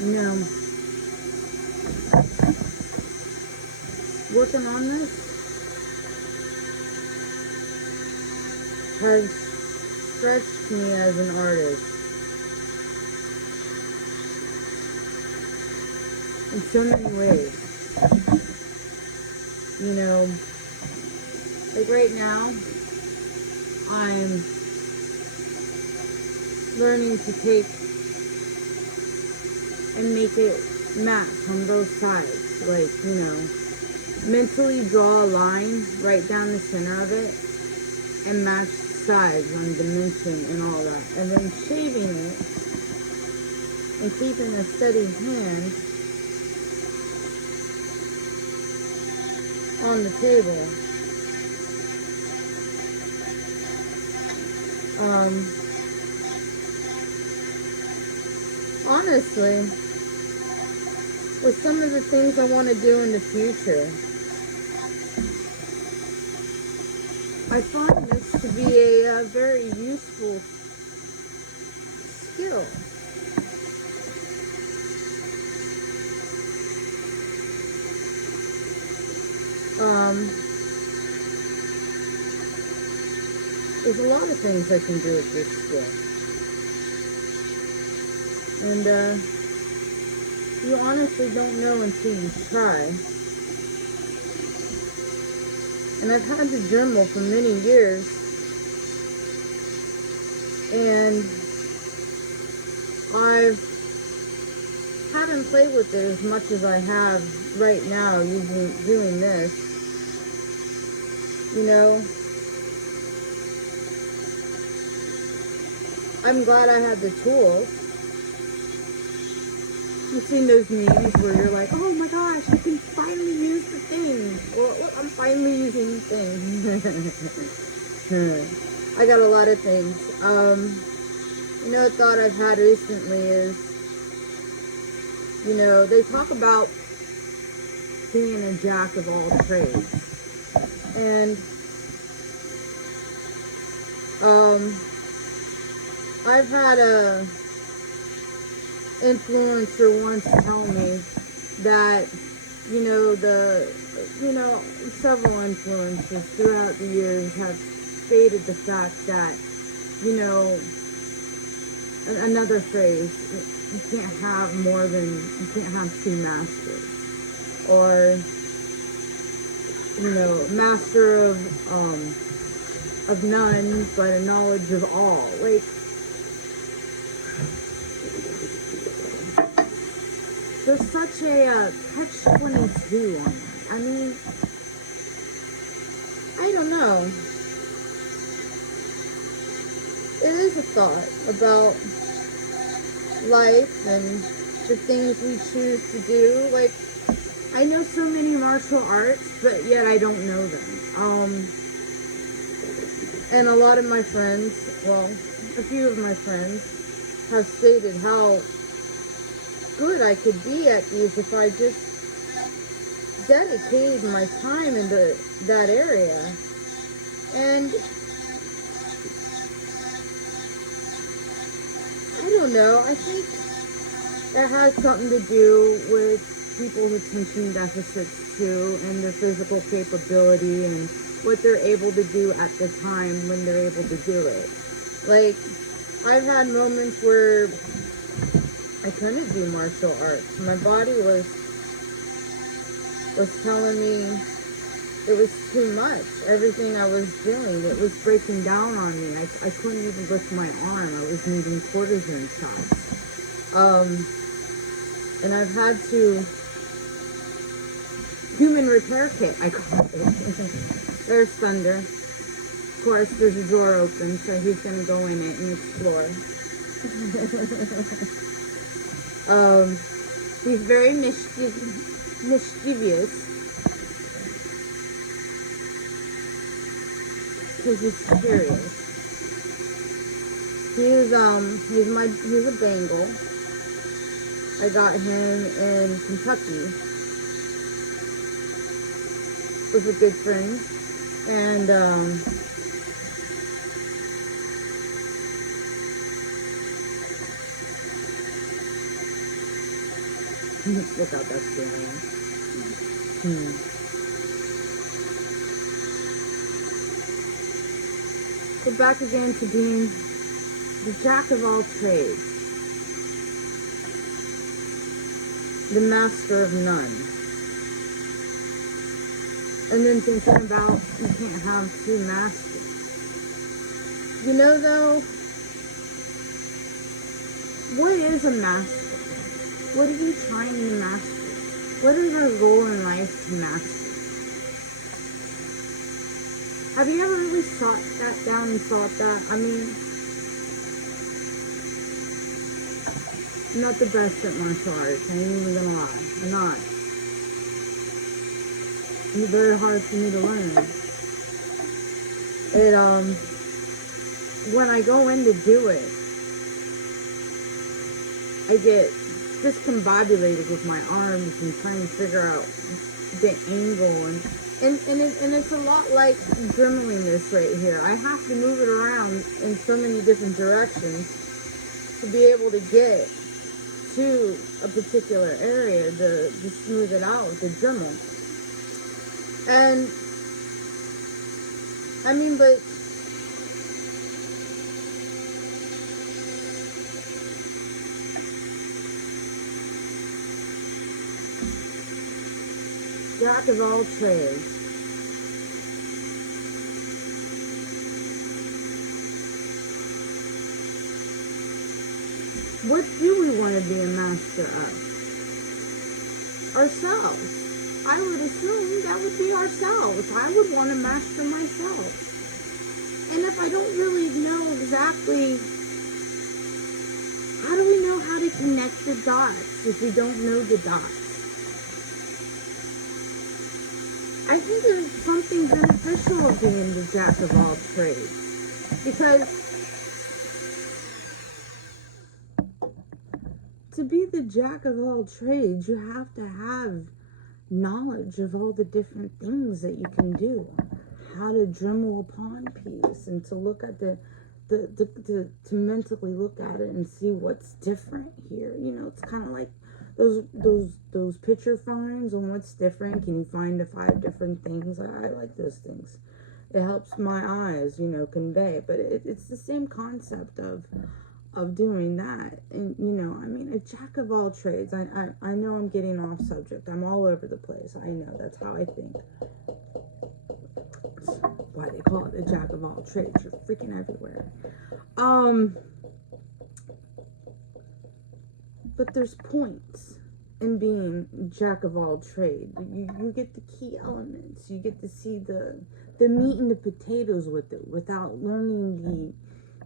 You know, working on this has stretched me as an artist in so many ways. You know, like right now, I'm learning to take and make it match on both sides. Like, you know, mentally draw a line right down the center of it and match sides on dimension and all that. And then shaving it and keeping a steady hand on the table. Honestly, with some of the things I want to do in the future, I find this to be a very useful skill. There's a lot of things I can do with this skill. And you honestly don't know until you try. And I've had the dremel for many years. And I haven't played with it as much as I have right now doing this. You know, I'm glad I had the tools. You've seen those memes where you're like, oh my gosh, I can finally use the thing. Or look, I'm finally using the thing. I got a lot of things. You know, a thought I've had recently is, you know, they talk about being a jack of all trades. And I've had a influencer once tell me that, several influencers throughout the years have stated the fact that, another phrase, you can't have two masters. Or, master of none, but a knowledge of all. Like, there's such a catch-22 on that. I mean, I don't know. It is a thought about life and the things we choose to do. Like, I know so many martial arts, but yet I don't know them. And a lot of my friends, well, a few of my friends have stated how good I could be at these if I just dedicated my time into that area. And I don't know, I think that has something to do with people's attention deficits too, and their physical capability and what they're able to do at the time when they're able to do it. Like, I've had moments where I couldn't do martial arts. My body was telling me it was too much. Everything I was doing, it was breaking down on me. I couldn't even lift my arm. I was needing cortisone shots. And I've had to human repair kit, I call it. There's Thunder. Of course, there's a door open, so he's going to go in it and explore. He's very mischievous. Because he's curious. He's a Bengal. I got him in Kentucky with a good friend, and Look out, that's doing. So back again to being the jack of all trades, the master of none. And then thinking about you can't have two masters. You know though, what is a master? What are you trying to master? What is your goal in life to master? Have you ever really sought that down and thought that? I mean, I'm not the best at martial arts. I ain't even gonna lie. I'm not. It's very hard for me to learn. When I go in to do it, I get discombobulated with my arms and trying to figure out the angle, and it's a lot like dremeling this right here. I have to move it around in so many different directions to be able to get to a particular area to smooth it out with the dremel. And I mean, but jack of all trades. What do we want to be a master of? Ourselves. I would assume that would be ourselves. I would want to master myself. And if I don't really know exactly, how do we know how to connect the dots if we don't know the dots? I think there's something beneficial of being the jack of all trades. Because to be the jack of all trades, you have to have knowledge of all the different things that you can do. How to dremel a pawn piece, and to look at to mentally look at it and see what's different here. You know, it's kind of like those picture finds on what's different. Can you find the 5 different things? I like those things. It helps my eyes, you know, convey. But it's the same concept of doing that. And you know, I mean, a jack of all trades. I know I'm getting off subject. I'm all over the place. I know, that's how I think. That's why they call it a jack of all trades. You're freaking everywhere. But there's points in being jack of all trade. You get the key elements. You get to see the meat and the potatoes with it without learning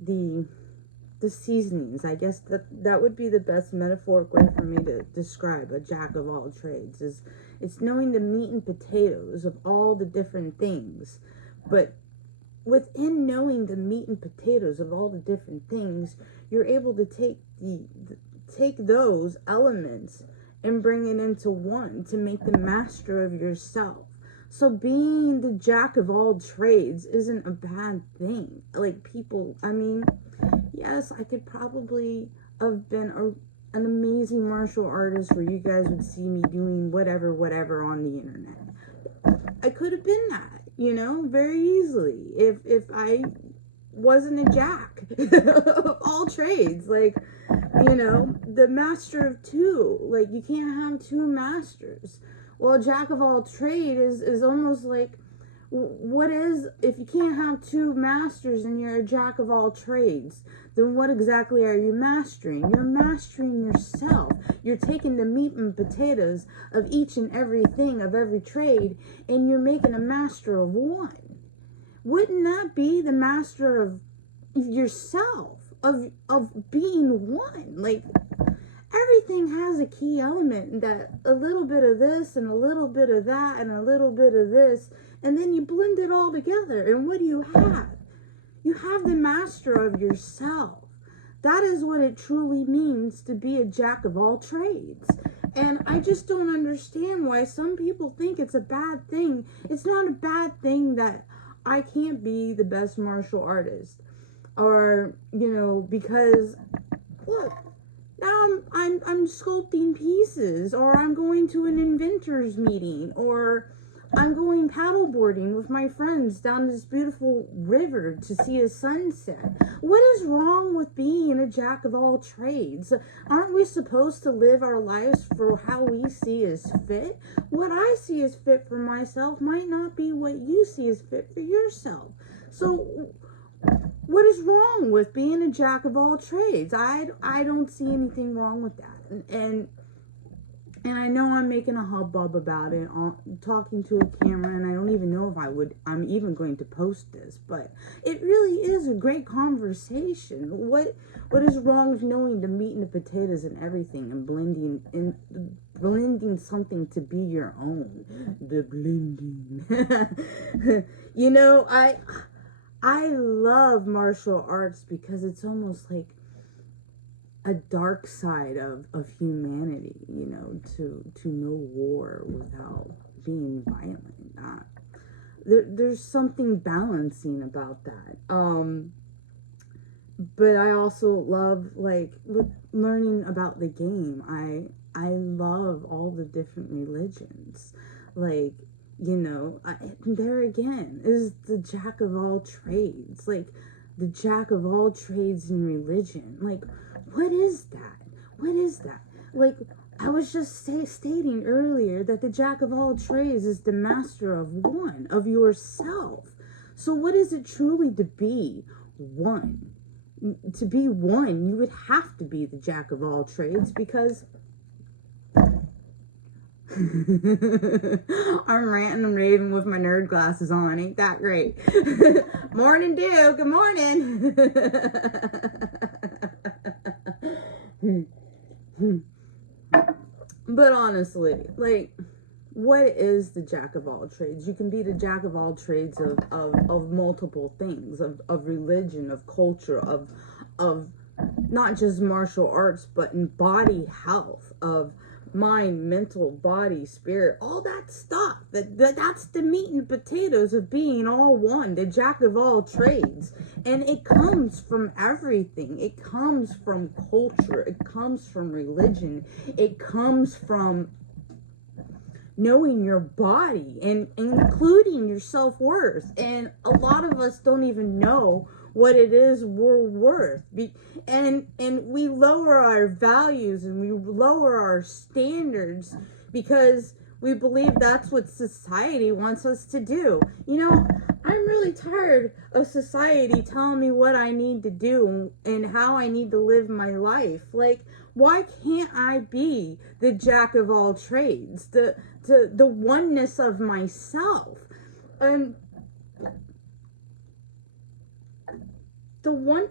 the seasonings. I guess that would be the best metaphoric way for me to describe a jack of all trades. Is it's knowing the meat and potatoes of all the different things. But within knowing the meat and potatoes of all the different things, you're able to take those elements and bring it into one to make the master of yourself. So being the jack of all trades isn't a bad thing. Like people, I mean, yes, I could probably have been an amazing martial artist where you guys would see me doing whatever on the internet. I could have been that, you know, very easily if I wasn't a jack of all trades. Like, you know, the master of two. Like, you can't have two masters. Well, a jack of all trade is almost like, what is, if you can't have two masters and you're a jack of all trades, then what exactly are you mastering? You're mastering yourself. You're taking the meat and potatoes of each and everything of every trade, and you're making a master of one. Wouldn't that be the master of yourself, of being one? Like, everything has a key element, that a little bit of this and a little bit of that and a little bit of this, and then you blend it all together. And what do you have? You have the master of yourself. That is what it truly means to be a jack of all trades. And I just don't understand why some people think it's a bad thing. It's not a bad thing that I can't be the best martial artist. Or, you know, because, look, Now I'm sculpting pieces, or I'm going to an inventors meeting, or I'm going paddleboarding with my friends down this beautiful river to see a sunset. What is wrong with being a jack of all trades? Aren't we supposed to live our lives for how we see as fit? What I see as fit for myself might not be what you see as fit for yourself. So what is wrong with being a jack of all trades? I don't see anything wrong with that. And I know I'm making a hubbub about it, talking to a camera, and I don't even know if I'm even going to post this, but it really is a great conversation. What is wrong with knowing the meat and the potatoes and everything, and blending something to be your own? The blending. You know, I love martial arts because it's almost like a dark side of humanity, you know, to know war without being violent. There's something balancing about that. But I also love, like, learning about the game. I love all the different religions. Like, you know, there again is the jack of all trades. Like, the jack of all trades in religion. Like, what is that? What is that? Like, I was just stating earlier that the jack of all trades is the master of one, of yourself. So what is it truly to be one? To be one, you would have to be the jack of all trades, because I'm ranting and raving with my nerd glasses on. Ain't that great? Morning, dew. Good morning. But honestly, like, what is the jack of all trades? You can be the jack of all trades of multiple things, of religion, of culture, of not just martial arts, but in body health, of mind, mental, body, spirit, all that stuff. That's the meat and potatoes of being all one, the jack of all trades. And it comes from everything. It comes from culture. It comes from religion. It comes from knowing your body and including your self-worth. And a lot of us don't even know what it is we're worth. And we lower our values and we lower our standards because we believe that's what society wants us to do. You know, I'm really tired of society telling me what I need to do and how I need to live my life. Like, why can't I be the jack of all trades, the oneness of myself? And the one,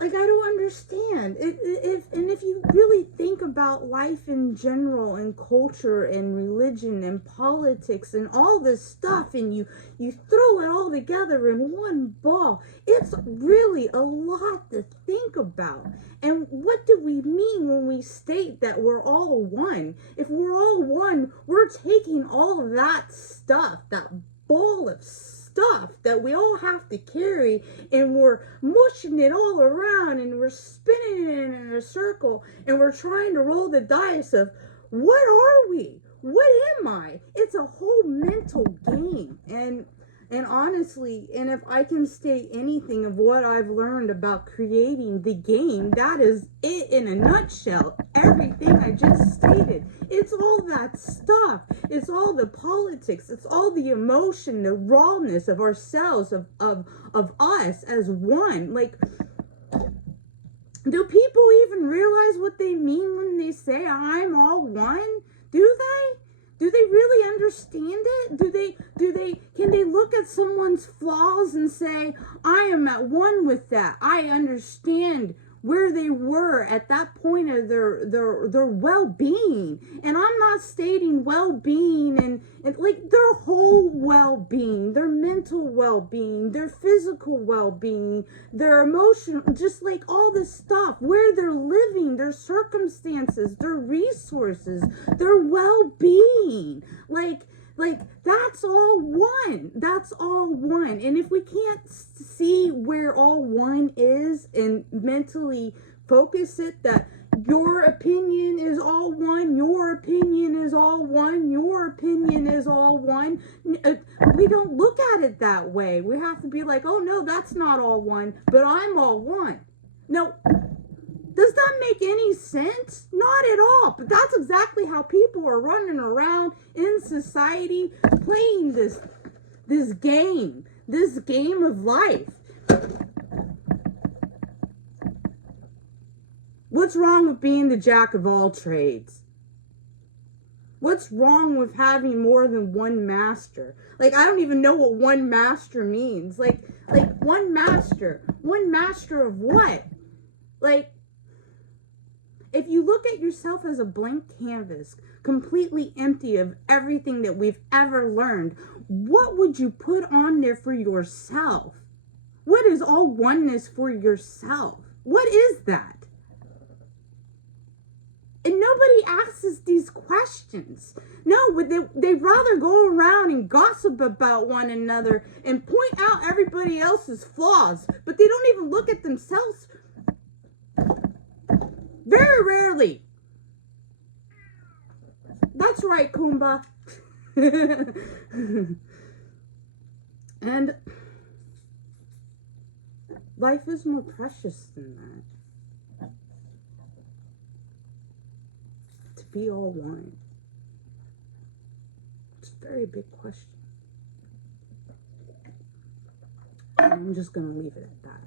like, I don't understand. If you really think about life in general, and culture and religion and politics and all this stuff, and you throw it all together in one ball, it's really a lot to think about. And what do we mean when we state that we're all one? If we're all one, we're taking all of that stuff, that ball of stuff that we all have to carry, and we're mushing it all around, and we're spinning it in a circle, and we're trying to roll the dice of, what are we? What am I? It's a whole mental game. And honestly, and if I can state anything of what I've learned about creating the game, that is it in a nutshell. Everything I just stated. It's all that stuff. It's all the politics. It's all the emotion, the rawness of ourselves, of us as one. Like, do people even realize what they mean when they say I'm all one? Do they? Do they really understand it? Can they look at someone's flaws and say, I am at one with that. I understand where they were at that point of their well-being. And I'm not stating well-being and like their whole well-being, their mental well-being, their physical well-being, their emotional, just like all this stuff, where they're living, their circumstances, their resources, their well-being. Like that's all one. That's all one. And if we can't see where all one is and mentally Focus it that your opinion is all one, your opinion is all one, your opinion is all one. We don't look at it that way. We have to be like, oh no, that's not all one, but I'm all one. No, does that make any sense? Not at all. But that's exactly how people are running around in society playing this game of life. What's wrong with being the jack of all trades? What's wrong with having more than one master? Like, I don't even know what one master means. Like one master of what? Like, if you look at yourself as a blank canvas, completely empty of everything that we've ever learned, what would you put on there for yourself? What is all oneness for yourself? What is that? And nobody asks us these questions. No, they rather go around and gossip about one another and point out everybody else's flaws, but they don't even look at themselves. Very rarely. That's right, Kumba. And life is more precious than that. To be all one. It's a very big question. I'm just going to leave it at that.